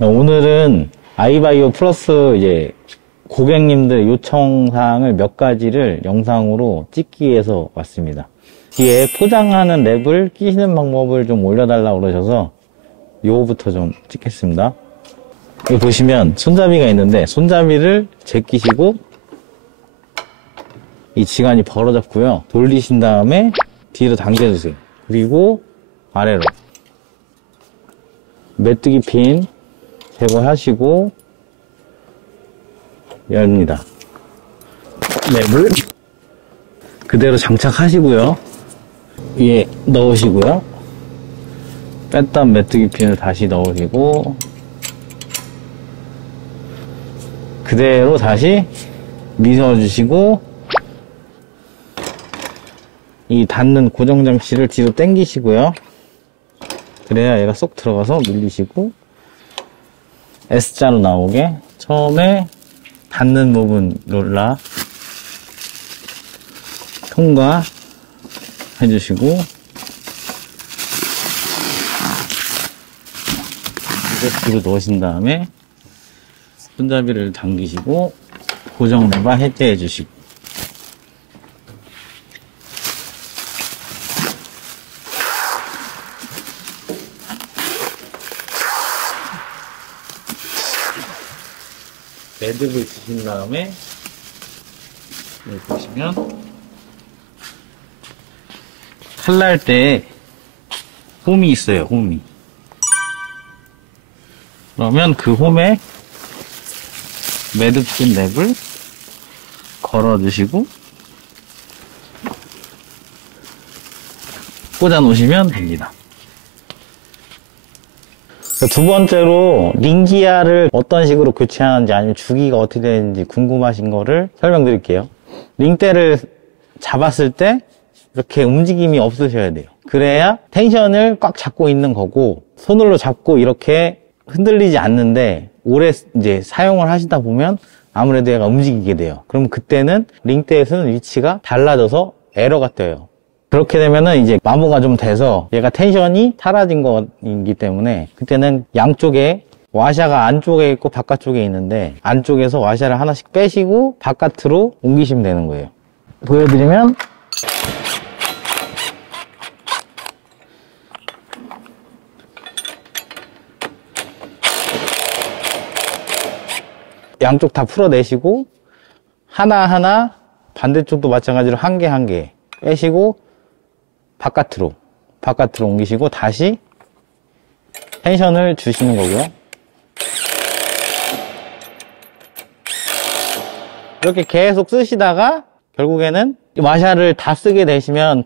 오늘은 아이바이오 플러스 이제 고객님들 요청사항을 몇 가지를 영상으로 찍기 위해서 왔습니다. 뒤에 포장하는 랩을 끼시는 방법을 좀 올려달라고 그러셔서 요거부터 좀 찍겠습니다. 여기 보시면 손잡이가 있는데 손잡이를 제끼시고 이 지간이 벌어졌고요. 돌리신 다음에 뒤로 당겨주세요. 그리고 아래로 메뚜기 핀 제거하시고 열립니다. 랩을 그대로 장착하시고요. 위에 넣으시고요. 뺐던 메뚜기 핀을 다시 넣으시고 그대로 다시 미셔주시고 이 닿는 고정장치를 뒤로 당기시고요. 그래야 얘가 쏙 들어가서 밀리시고 S자로 나오게 처음에 닿는 부분 롤라 통과 해주시고 이제 뒤로 넣으신 다음에 손잡이를 당기시고 고정 레바 해제해 주시고 매듭을 주신 다음에 여기 보시면 칼날 때 홈이 있어요. 홈이. 그러면 그 홈에 매듭 낀 랩을 걸어 주시고 꽂아 놓으시면 됩니다. 두 번째로 링기아를 어떤 식으로 교체하는지 아니면 주기가 어떻게 되는지 궁금하신 거를 설명드릴게요. 링대를 잡았을 때 이렇게 움직임이 없으셔야 돼요. 그래야 텐션을 꽉 잡고 있는 거고 손으로 잡고 이렇게 흔들리지 않는데 오래 이제 사용을 하시다 보면 아무래도 얘가 움직이게 돼요. 그럼 그때는 링대에 서는 위치가 달라져서 에러가 떠요. 그렇게 되면은 이제 마모가 좀 돼서 얘가 텐션이 사라진 거이기 때문에 그때는 양쪽에 와샤가 안쪽에 있고 바깥쪽에 있는데 안쪽에서 와샤를 하나씩 빼시고 바깥으로 옮기시면 되는 거예요. 보여드리면 양쪽 다 풀어내시고 하나하나 반대쪽도 마찬가지로 한 개 한 개 빼시고 바깥으로 옮기시고 다시 텐션을 주시는 거고요. 이렇게 계속 쓰시다가 결국에는 와샤를 다 쓰게 되시면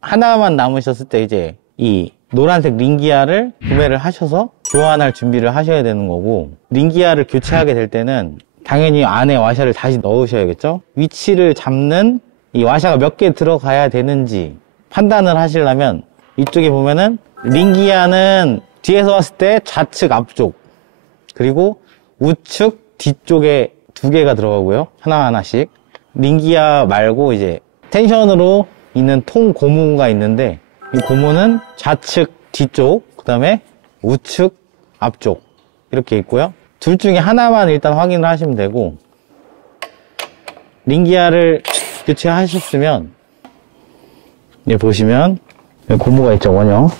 하나만 남으셨을 때 이제 이 노란색 링기아를 구매를 하셔서 교환할 준비를 하셔야 되는 거고, 링기아를 교체하게 될 때는 당연히 안에 와샤를 다시 넣으셔야겠죠. 위치를 잡는 이 와샤가 몇 개 들어가야 되는지 판단을 하시려면 이쪽에 보면은 링기아는 뒤에서 봤을 때 좌측 앞쪽 그리고 우측 뒤쪽에 두 개가 들어가고요. 하나하나씩. 링기아 말고 이제 텐션으로 있는 통 고무가 있는데 이 고무는 좌측 뒤쪽 그 다음에 우측 앞쪽 이렇게 있고요. 둘 중에 하나만 일단 확인을 하시면 되고, 링기아를 교체하셨으면 여기 보시면 여기 고무가 있죠. 원형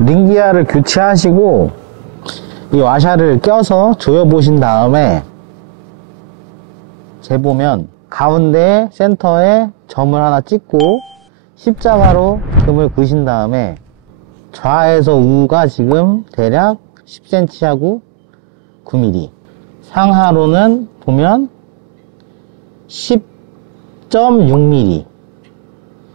링기아를 교체하시고 이 와샤를 껴서 조여 보신 다음에 재보면 가운데 센터에 점을 하나 찍고 십자가로 금을 그으신 다음에 좌에서 우가 지금 대략 10cm 하고 9mm, 상하로는 보면 10.6mm.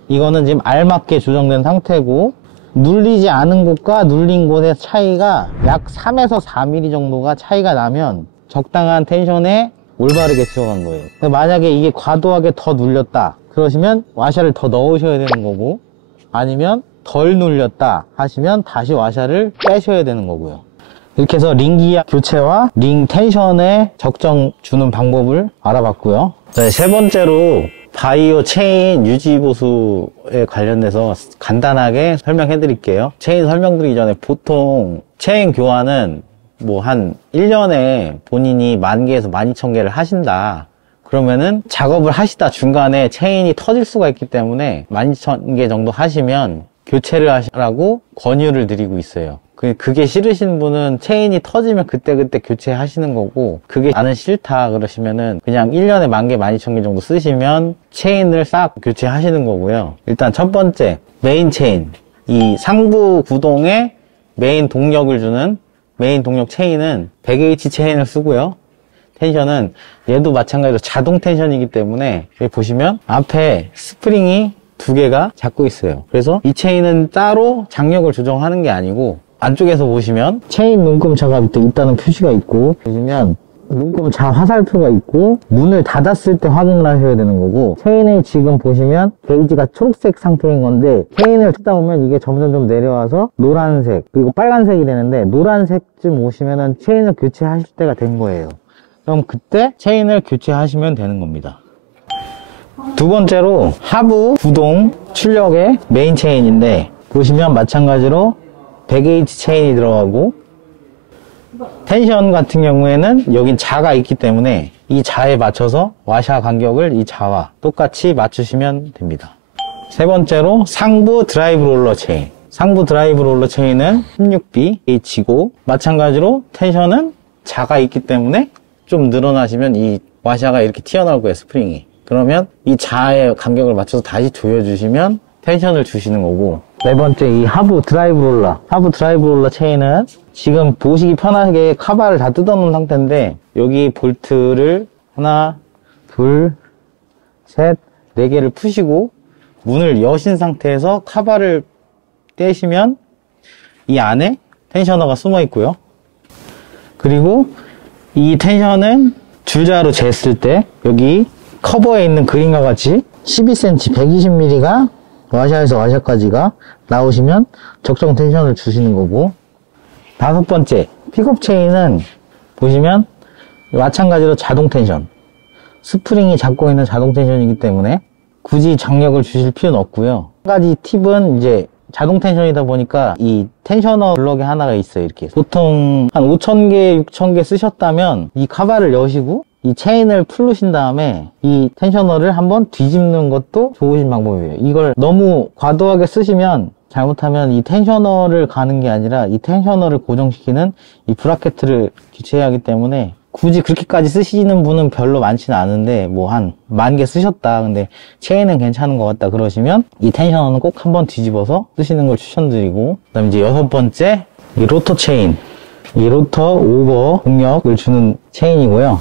이거는 지금 알맞게 조정된 상태고, 눌리지 않은 곳과 눌린 곳의 차이가 약 3에서 4mm 정도가 차이가 나면 적당한 텐션에 올바르게 들어간 거예요. 만약에 이게 과도하게 더 눌렸다 그러시면 와샤를 더 넣으셔야 되는 거고, 아니면 덜 눌렸다 하시면 다시 와샤를 빼셔야 되는 거고요. 이렇게 해서 링기아 교체와 링 텐션에 적정 주는 방법을 알아봤고요. 네, 세 번째로 바이오 체인 유지 보수에 관련돼서 간단하게 설명해 드릴게요. 체인 설명드리기 전에 보통 체인 교환은 뭐 한 1년에 본인이 10,000개에서 12,000개를 하신다. 그러면은 작업을 하시다 중간에 체인이 터질 수가 있기 때문에 12,000개 정도 하시면 교체를 하시라고 권유를 드리고 있어요. 그게 싫으신 분은 체인이 터지면 그때그때 교체하시는 거고, 그게 나는 싫다 그러시면은 그냥 1년에 10,000개, 12,000개 정도 쓰시면 체인을 싹 교체하시는 거고요. 일단 첫 번째, 메인 체인. 이 상부 구동에 메인 동력을 주는 메인 동력 체인은 100H 체인을 쓰고요. 텐션은 얘도 마찬가지로 자동 텐션이기 때문에 여기 보시면 앞에 스프링이 2개가 잡고 있어요. 그래서 이 체인은 따로 장력을 조정하는 게 아니고, 안쪽에서 보시면 체인 눈금자가 밑에 있다는 표시가 있고, 보시면 눈금자 화살표가 있고, 문을 닫았을 때 확인을 하셔야 되는 거고, 체인에 지금 보시면 게이지가 초록색 상태인 건데, 체인을 뜯다 보면 이게 점점 좀 내려와서 노란색 그리고 빨간색이 되는데, 노란색쯤 오시면은 체인을 교체하실 때가 된 거예요. 그럼 그때 체인을 교체하시면 되는 겁니다. 두 번째로 하부 구동 출력의 메인 체인인데, 보시면 마찬가지로 100H 체인이 들어가고, 텐션 같은 경우에는 여긴 자가 있기 때문에 이 자에 맞춰서 와샤 간격을 이 자와 똑같이 맞추시면 됩니다. 세 번째로 상부 드라이브 롤러 체인. 상부 드라이브 롤러 체인은 16BH고 마찬가지로 텐션은 자가 있기 때문에 좀 늘어나시면 이 와샤가 이렇게 튀어나올 거예요, 스프링이. 그러면 이 자의 간격을 맞춰서 다시 조여주시면 텐션을 주시는 거고, 네 번째 이 하부 드라이브 롤러. 하부 드라이브 롤러 체인은 지금 보시기 편하게 카바를 다 뜯어놓은 상태인데, 여기 볼트를 하나, 둘, 셋, 4개를 푸시고 문을 여신 상태에서 카바를 떼시면 이 안에 텐셔너가 숨어 있고요. 그리고 이 텐션은 줄자로 쟀을 때 여기 커버에 있는 그림과 같이 12cm, 120mm가 와샤에서 와샤까지가 나오시면 적정 텐션을 주시는 거고, 다섯 번째 픽업 체인은 보시면 마찬가지로 자동 텐션, 스프링이 잡고 있는 자동 텐션이기 때문에 굳이 장력을 주실 필요는 없고요. 한 가지 팁은 이제 자동 텐션이다 보니까 이 텐셔너 블럭이 하나가 있어요. 이렇게 보통 한 5,000개, 6,000개 쓰셨다면 이 카바를 여시고 이 체인을 풀르신 다음에 이 텐셔너를 한번 뒤집는 것도 좋으신 방법이에요. 이걸 너무 과도하게 쓰시면 잘못하면 이 텐셔너를 가는 게 아니라 이 텐셔너를 고정시키는 이 브라켓을 교체해야 하기 때문에, 굳이 그렇게까지 쓰시는 분은 별로 많지는 않은데 뭐 한 10,000개 쓰셨다, 근데 체인은 괜찮은 것 같다 그러시면 이 텐셔너는 꼭 한번 뒤집어서 쓰시는 걸 추천드리고, 그 다음에 이제 여섯 번째 이 로터 체인. 이 로터 오버 동력을 주는 체인이고요.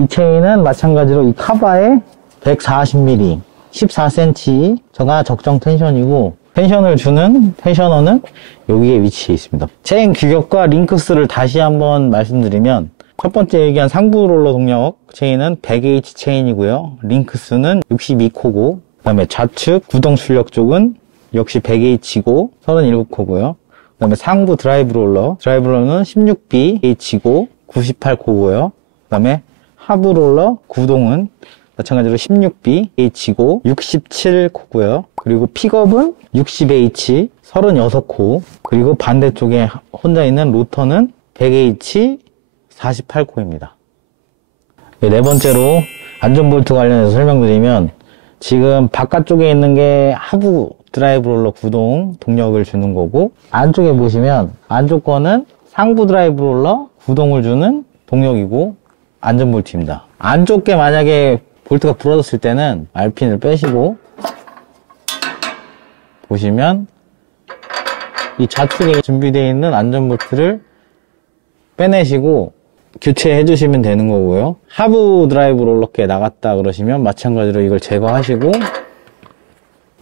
이 체인은 마찬가지로 이 카바에 140mm, 14cm 저가 적정 텐션이고, 텐션을 주는 텐셔너는 여기에 위치해 있습니다. 체인 규격과 링크스를 다시 한번 말씀드리면, 첫 번째 얘기한 상부 롤러 동력 체인은 100H 체인이고요. 링크스는 62코고, 그 다음에 좌측 구동 출력 쪽은 역시 100H고 37코고요. 그 다음에 상부 드라이브 롤러는 16BH고 98코고요. 그 다음에 하부 롤러 구동은 마찬가지로 16BH고 67코고요. 그리고 픽업은 60H 36코, 그리고 반대쪽에 혼자 있는 로터는 100H 48코입니다. 네 번째로 안전볼트 관련해서 설명드리면, 지금 바깥쪽에 있는 게 하부 드라이브 롤러 구동 동력을 주는 거고, 안쪽에 보시면 안쪽 거는 상부 드라이브 롤러 구동을 주는 동력이고 안전볼트입니다. 안쪽 게 만약에 볼트가 부러졌을 때는 알핀을 빼시고, 보시면 이 좌측에 준비되어 있는 안전볼트를 빼내시고 교체해 주시면 되는 거고요. 하부 드라이브 롤러께 나갔다 그러시면 마찬가지로 이걸 제거하시고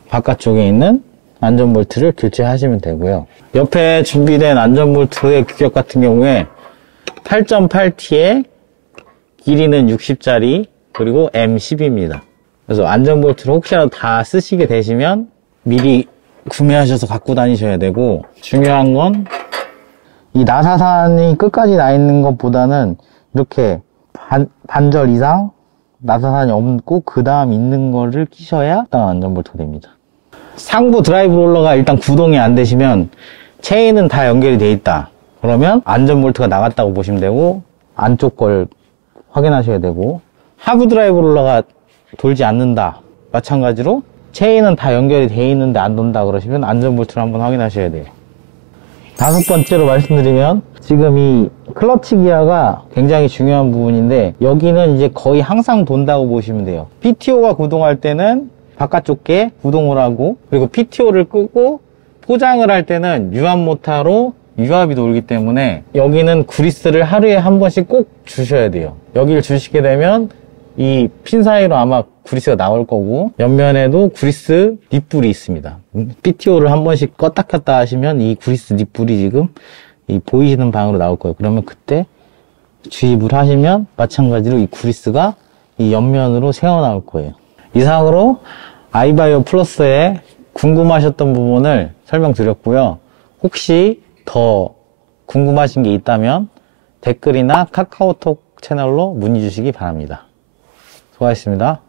바깥쪽에 있는 안전볼트를 교체하시면 되고요. 옆에 준비된 안전볼트의 규격 같은 경우에 8.8T에 길이는 60짜리 그리고 M10입니다. 그래서 안전볼트를 혹시라도 다 쓰시게 되시면 미리 구매하셔서 갖고 다니셔야 되고, 중요한 건 이 나사산이 끝까지 나 있는 것보다는 이렇게 반절 이상 나사산이 없고 그 다음 있는 거를 끼셔야 딱 안전볼트가 됩니다. 상부 드라이브 롤러가 일단 구동이 안 되시면 체인은 다 연결이 돼 있다. 그러면 안전볼트가 나갔다고 보시면 되고, 안쪽 걸 확인하셔야 되고, 하부 드라이브 롤러가 돌지 않는다. 마찬가지로 체인은 다 연결이 돼 있는데 안 돈다 그러시면 안전볼트를 한번 확인하셔야 돼요. 다섯 번째로 말씀드리면, 지금 이 클러치 기어가 굉장히 중요한 부분인데, 여기는 이제 거의 항상 돈다고 보시면 돼요. PTO가 구동할 때는 바깥쪽 게 구동을 하고, 그리고 PTO를 끄고 포장을 할 때는 유압 모터로 유압이 돌기 때문에 여기는 그리스를 하루에 한 번씩 꼭 주셔야 돼요. 여기를 주시게 되면 이 핀 사이로 아마 그리스가 나올 거고, 옆면에도 그리스 립불이 있습니다. PTO를 한 번씩 껐다 켰다 하시면 이 그리스 립불이 지금 이 보이시는 방으로 나올 거예요. 그러면 그때 주입을 하시면 마찬가지로 이 그리스가 이 옆면으로 새어 나올 거예요. 이상으로 아이바이오 플러스에 궁금하셨던 부분을 설명드렸고요. 혹시 더 궁금하신 게 있다면 댓글이나 카카오톡 채널로 문의 주시기 바랍니다. 수고하셨습니다.